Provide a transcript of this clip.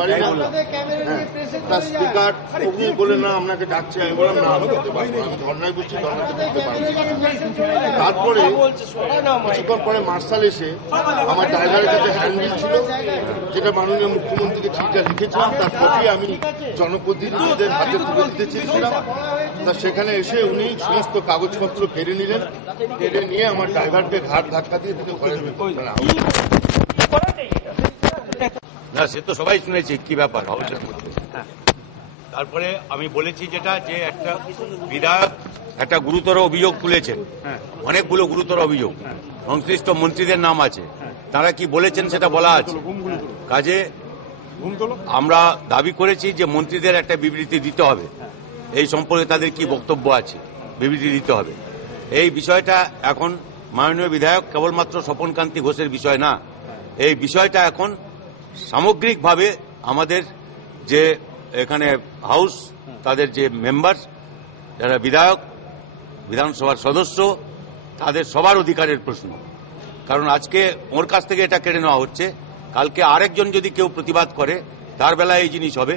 পারি না। তার স্পিকার অগ্নি বলে না আপনাকে ডাকছে, আমি বললাম না আমি করতে পারবো না, আমি ধর্নায় বসছি, ধর্নাতে করতে পারবো না। তারপরে কিছুক্ষণ পরে মার্শাল এসে আমার ড্রাইভারের কাছে হ্যান্ডবিল ছিল, যেটা মাননীয় মুখ্যমন্ত্রীকে চিঠিটা লিখেছিলাম, তার কপি আমি জনপ্রতিনিধিদের হাতে তুলে দিতে চেয়েছিলাম। তা সেখানে এসে উনি সমস্ত কাগজপত্র কেড়ে নিলেন, কেড়ে নিয়ে আমার ড্রাইভারকে ঘাট ধাক্কা দিয়ে তাকে ঘরের ভেতরে ফেলা হলো। না, সে তো সবাই শুনেছে কি ব্যাপার হাউসের মধ্যে। তারপরে আমি বলেছি যেটা, যে একটা বিধায়ক একটা গুরুতর অভিযোগ তুলেছেন, অনেকগুলো গুরুতর অভিযোগ, সংশ্লিষ্ট মন্ত্রীদের নাম আছে, তারা কি বলেছেন সেটা বলা আছে। কাজে আমরা দাবি করেছি যে মন্ত্রীদের একটা বিবৃতি দিতে হবে, এই সম্পর্কে তাদের কি বক্তব্য আছে বিবৃতি দিতে হবে। এই বিষয়টা এখন মাননীয় বিধায়ক কেবলমাত্র স্বপনকান্তি ঘোষের বিষয় না, এই বিষয়টা এখন সামগ্রিকভাবে আমাদের যে এখানে হাউস, তাদের যে মেম্বার, যারা বিধায়ক, বিধানসভার সদস্য, তাদের সবার অধিকারের প্রশ্ন। কারণ আজকে ওর কাছ থেকে এটা কেড়ে নেওয়া হচ্ছে, কালকে আরেকজন যদি কেউ প্রতিবাদ করে তার বেলায় এই জিনিস হবে।